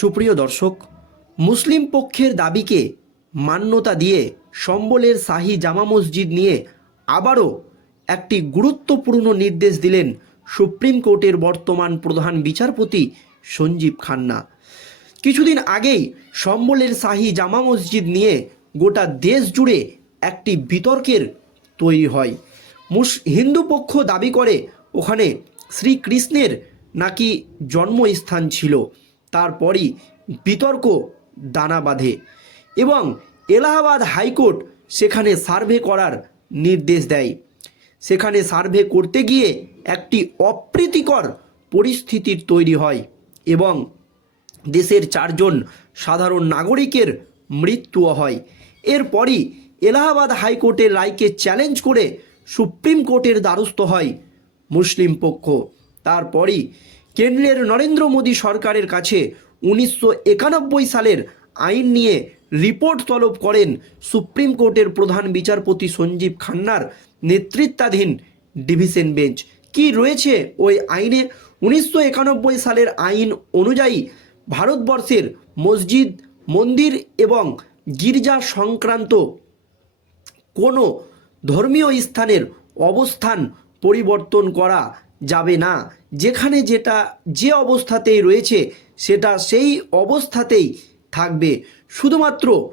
সুপ্রিয় দর্শক, মুসলিম পক্ষের দাবিকে মান্যতা দিয়ে সম্বলের শাহী জামা মসজিদ নিয়ে আবারও একটি গুরুত্বপূর্ণ নির্দেশ দিলেন সুপ্রিম কোর্টের বর্তমান প্রধান বিচারপতি সঞ্জীব খান্না। কিছুদিন আগেই সম্বলের শাহী জামা মসজিদ নিয়ে গোটা দেশ জুড়ে একটি বিতর্কের তৈরি হয়। মুস হিন্দু পক্ষ দাবি করে, ওখানে শ্রীকৃষ্ণের নাকি জন্মস্থান ছিল। তারপরই বিতর্ক দানা বাঁধে এবং এলাহাবাদ হাইকোর্ট সেখানে সার্ভে করার নির্দেশ দেয়। সেখানে সার্ভে করতে গিয়ে একটি অপ্রীতিকর পরিস্থিতির তৈরি হয় এবং দেশের চারজন সাধারণ নাগরিকের মৃত্যুও হয়। এরপরই এলাহাবাদ হাইকোর্টের রায়কে চ্যালেঞ্জ করে সুপ্রিম কোর্টের দ্বারস্থ হয় মুসলিম পক্ষ। তারপরই কেন্দ্রের নরেন্দ্র মোদী সরকারের কাছে উনিশশো একানব্বই সালের আইন নিয়ে রিপোর্ট তলব করেন সুপ্রিম কোর্টের প্রধান বিচারপতি সঞ্জীব খান্নার নেতৃত্বাধীন ডিভিশন বেঞ্চ। কি রয়েছে ওই আইনে? উনিশশো একানব্বই সালের আইন অনুযায়ী ভারতবর্ষের মসজিদ, মন্দির এবং গির্জা সংক্রান্ত কোনো ধর্মীয় স্থানের অবস্থান পরিবর্তন করা যাবে না। যেখানে যেটা, যে অবস্থাতেই রয়েছে, সেটা সেই অবস্থাতেই থাকবে। শুধুমাত্র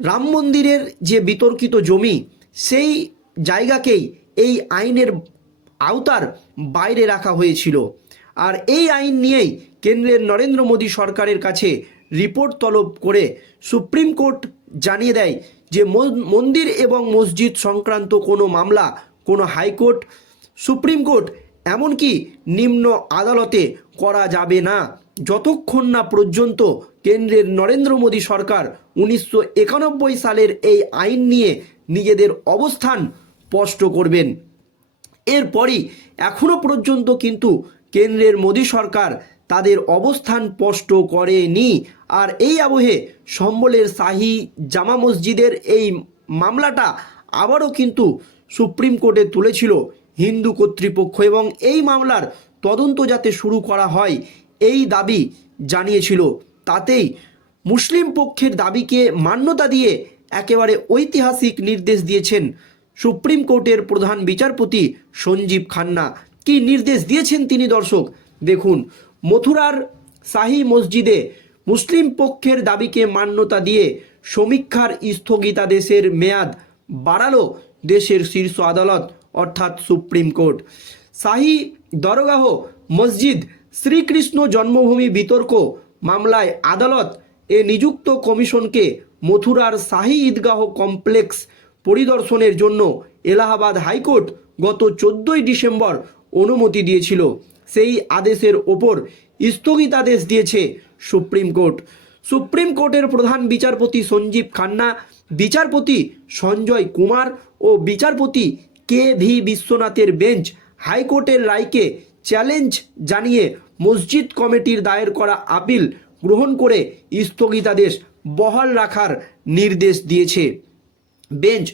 রাম মন্দিরের যে বিতর্কিত জমি, সেই জায়গাকেই এই আইনের আওতার বাইরে রাখা হয়েছিল। আর এই আইন নিয়েই কেন্দ্রের নরেন্দ্র মোদী সরকারের কাছে রিপোর্ট তলব করে সুপ্রিম কোর্ট জানিয়ে দেয় যে, মন- মন্দির এবং মসজিদ সংক্রান্ত কোনো মামলা, কোনো হাইকোর্ট সুপ্রিম কোর্ট, এমনকি নিম্ন আদালতে করা যাবে না। যতক্ষণ না পর্যন্ত কেন্দ্রের নরেন্দ্র মোদী সরকার উনিশশো একানব্বই সালের এই আইন নিয়ে নিজেদের অবস্থান স্পষ্ট করবেন। এরপরই এখনও পর্যন্ত কিন্তু কেন্দ্রের মোদী সরকার তাদের অবস্থান স্পষ্ট করেনি। আর এই আবহে সম্বলের শাহি জামা মসজিদের এই মামলাটা আবারও কিন্তু সুপ্রিম কোর্টে তুলেছিল হিন্দু কর্তৃপক্ষ এবং এই মামলার তদন্ত যাতে শুরু করা হয়, এই দাবি জানিয়েছিল। তাতেই মুসলিম পক্ষের দাবিকে মান্যতা দিয়ে একেবারে ঐতিহাসিক নির্দেশ দিয়েছেন সুপ্রিম কোর্টের প্রধান বিচারপতি সঞ্জীব খান্না। কি নির্দেশ দিয়েছেন তিনি দর্শক? দেখুন, মথুরার শাহি মসজিদে মুসলিম পক্ষের দাবিকে মান্যতা দিয়ে সমীক্ষার স্থগিতাদেশের মেয়াদ বাড়ালো দেশের শীর্ষ আদালত। অর্থাৎ সুপ্রিম কোর্ট। শাহি দরগাহ মসজিদ শ্রীকৃষ্ণ জন্মভূমি বিতর্ক মামলায় আদালত এ নিযুক্ত কমিশনকে মথুরার শাহী ঈদগাহ কমপ্লেক্স পরিদর্শনের জন্য এলাহাবাদ হাইকোর্ট গত চোদ্দোই ডিসেম্বর অনুমতি দিয়েছিল। সেই আদেশের ওপর স্থগিতাদেশ দিয়েছে সুপ্রিম কোর্ট। সুপ্রিম কোর্টের প্রধান বিচারপতি সঞ্জীব খান্না, বিচারপতি সঞ্জয় কুমার ও বিচারপতি কে ভি বিশ্বনাথের বেঞ্চ হাইকোর্টের রায়কে চ্যালেঞ্জ জানিয়ে মসজিদ কমিটির দায়ের করা আপিল গ্রহণ করে স্থগিতাদেশ বহাল রাখার নির্দেশ দিয়েছে। বেঞ্চ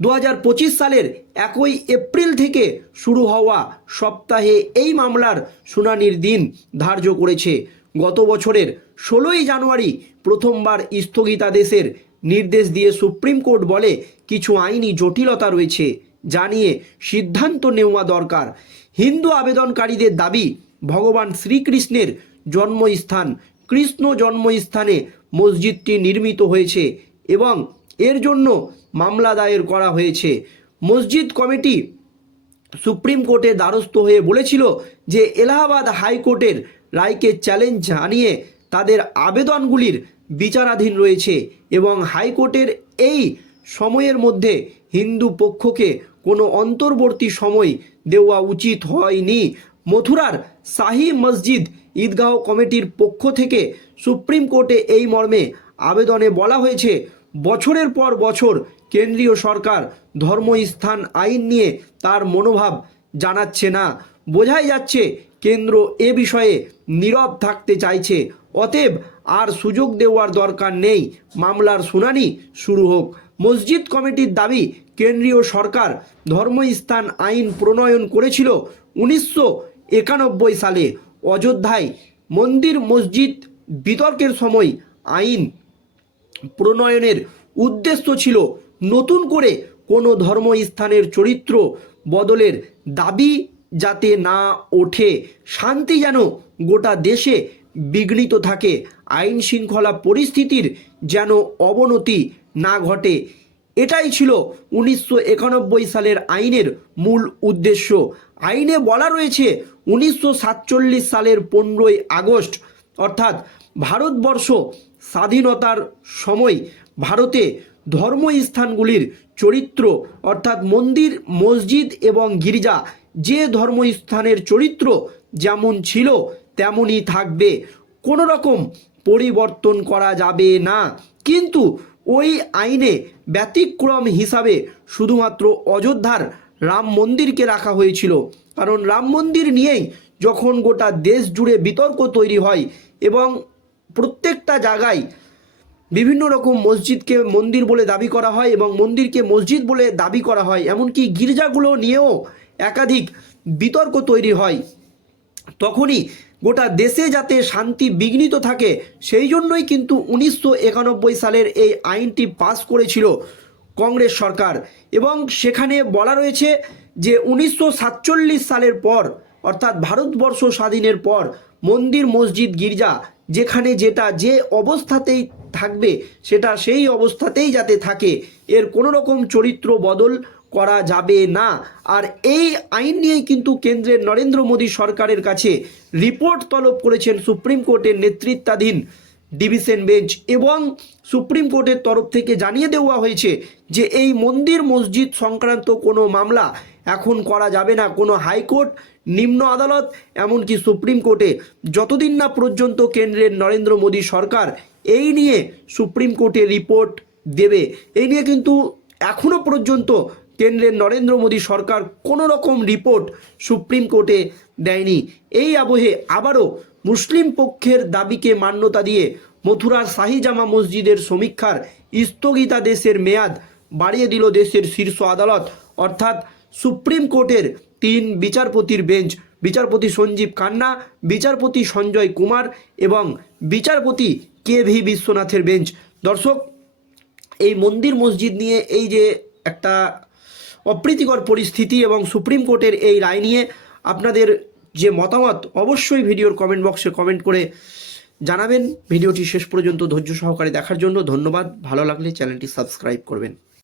দু হাজার পঁচিশ সালের একই এপ্রিল থেকে শুরু হওয়া সপ্তাহে এই মামলার শুনানির দিন ধার্য করেছে। গত বছরের ষোলোই জানুয়ারি প্রথমবার স্থগিতাদেশের নির্দেশ দিয়ে সুপ্রিম কোর্ট বলে কিছু আইনি জটিলতা রয়েছে। জানিয়ে সিদ্ধান্ত নেওয়া দরকার। হিন্দু আবেদনকারীদের দাবি, ভগবান শ্রীকৃষ্ণের জন্মস্থান, কৃষ্ণ জন্মস্থানে মসজিদটি নির্মিত হয়েছে এবং এর জন্য মামলা দায়ের করা হয়েছে। মসজিদ কমিটি সুপ্রিম কোর্টে দ্বারস্থ হয়ে বলেছিল যে এলাহাবাদ হাইকোর্টের রায়কে চ্যালেঞ্জ জানিয়ে তাদের আবেদনগুলির বিচারাধীন রয়েছে এবং হাইকোর্টের এই সময়ের মধ্যে হিন্দু পক্ষকে কোনো অন্তর্বর্তী সময় দেওয়া উচিত হয়নি। মথুরার শাহী মসজিদ ঈদগাহ কমিটির পক্ষ থেকে সুপ্রিম কোর্টে এই মর্মে আবেদনে বলা হয়েছে, বছরের পর বছর কেন্দ্রীয় সরকার ধর্মস্থান, আইন নিয়ে তার মনোভাব জানাচ্ছে না। বোঝাই যাচ্ছে, কেন্দ্র এ বিষয়ে নীরব থাকতে চাইছে। অতএব আর সুযোগ দেওয়ার দরকার নেই। মামলার শুনানি শুরু হোক। মসজিদ কমিটির দাবি কেন্দ্রীয় সরকার ধর্মস্থান আইন প্রণয়ন করেছিল উনিশশো একানব্বই সালে। অযোধ্যায় মন্দির মসজিদ বিতর্কের সময় আইন প্রণয়নের উদ্দেশ্য ছিল নতুন করে কোনো ধর্মস্থানের চরিত্র বদলের দাবি যাতে না ওঠে। শান্তি যেন গোটা দেশে বিঘ্নিত থাকে। আইন শৃঙ্খলা পরিস্থিতির যেন অবনতি না ঘটে। এটাই ছিল উনিশশো একানব্বই সালের আইনের মূল উদ্দেশ্য। আইনে বলা রয়েছে উনিশশো সাতচল্লিশ সালের পনেরোই আগস্ট, অর্থাৎ ভারতবর্ষ স্বাধীনতার সময় ভারতে ধর্মস্থানগুলির চরিত্র, অর্থাৎ মন্দির, মসজিদ এবং গির্জা, যে ধর্মস্থানের চরিত্র যেমন ছিল তেমনই থাকবে। কোনো রকম পরিবর্তন করা যাবে না। কিন্তু ওই আইনে ব্যতিক্রম হিসাবে শুধুমাত্র অযোধ্যার রাম মন্দিরকে রাখা হয়েছিল। কারণ রাম মন্দির নিয়েই যখন গোটা দেশ জুড়ে বিতর্ক তৈরি হয় এবং প্রত্যেকটা জায়গায় বিভিন্ন রকম মসজিদকে মন্দির বলে দাবি করা হয় এবং মন্দিরকে মসজিদ বলে দাবি করা হয়, এমনকি গির্জাগুলো নিয়েও একাধিক বিতর্ক তৈরি হয়। তখনই গোটা দেশে যাতে শান্তি বিঘ্নিত থাকে, সেই জন্যই কিন্তু উনিশশো একানব্বই সালের এই আইনটি পাস করেছিল কংগ্রেস সরকার। এবং সেখানে বলা রয়েছে যে উনিশশো সাতচল্লিশ সালের পর, অর্থাৎ ভারতবর্ষ স্বাধীনের পর, মন্দির মসজিদ গির্জা, যেখানে যেটা যে অবস্থাতেই থাকবে, সেটা সেই অবস্থাতেই যাতে থাকে। এর কোনো রকম চরিত্র বদল করা যাবে না। আর এই আইন নিয়েই কিন্তু কেন্দ্রের নরেন্দ্র মোদী সরকারের কাছে রিপোর্ট তলব করেছেন সুপ্রিম কোর্টের নেতৃত্বাধীন ডিভিশন বেঞ্চ এবং সুপ্রিম কোর্টের তরফ থেকে জানিয়ে দেওয়া হয়েছে যে এই মন্দির মসজিদ সংক্রান্ত কোনো মামলা এখন করা যাবে না। কোনো হাইকোর্ট, নিম্ন আদালত, এমনকি সুপ্রিম কোর্টে যতদিন না পর্যন্ত কেন্দ্রের নরেন্দ্র মোদী সরকার এই নিয়ে সুপ্রিম কোর্টে রিপোর্ট দেবে। এই নিয়ে কিন্তু এখনও পর্যন্ত কেন্দ্রের নরেন্দ্র মোদী সরকার কোনো রকম রিপোর্ট সুপ্রিম কোর্টে দেয়নি। এই আবহে আবারও মুসলিম পক্ষের দাবিকে মান্যতা দিয়ে মথুরার শাহী জামা মসজিদের সমীক্ষার স্থগিতাদেশের মেয়াদ বাড়িয়ে দিল দেশের শীর্ষ আদালত। অর্থাৎ সুপ্রিম কোর্টের তিন বিচারপতির বেঞ্চ, বিচারপতি সঞ্জীব কান্না বিচারপতি সঞ্জয় কুমার এবং বিচারপতি কে ভি বিশ্বনাথের বেঞ্চ। দর্শক, এই মন্দির মসজিদ নিয়ে এই যে একটা অপ্রীতিকর পরিস্থিতি এবং সুপ্রিম কোর্টের এই রায় নিয়ে আপনাদের যে মতামত, অবশ্যই ভিডিওর কমেন্ট বক্সে কমেন্ট করে জানাবেন। ভিডিওটি শেষ পর্যন্ত ধৈর্য সহকারে দেখার জন্য ধন্যবাদ। ভালো লাগলে চ্যানেলটি সাবস্ক্রাইব করবেন।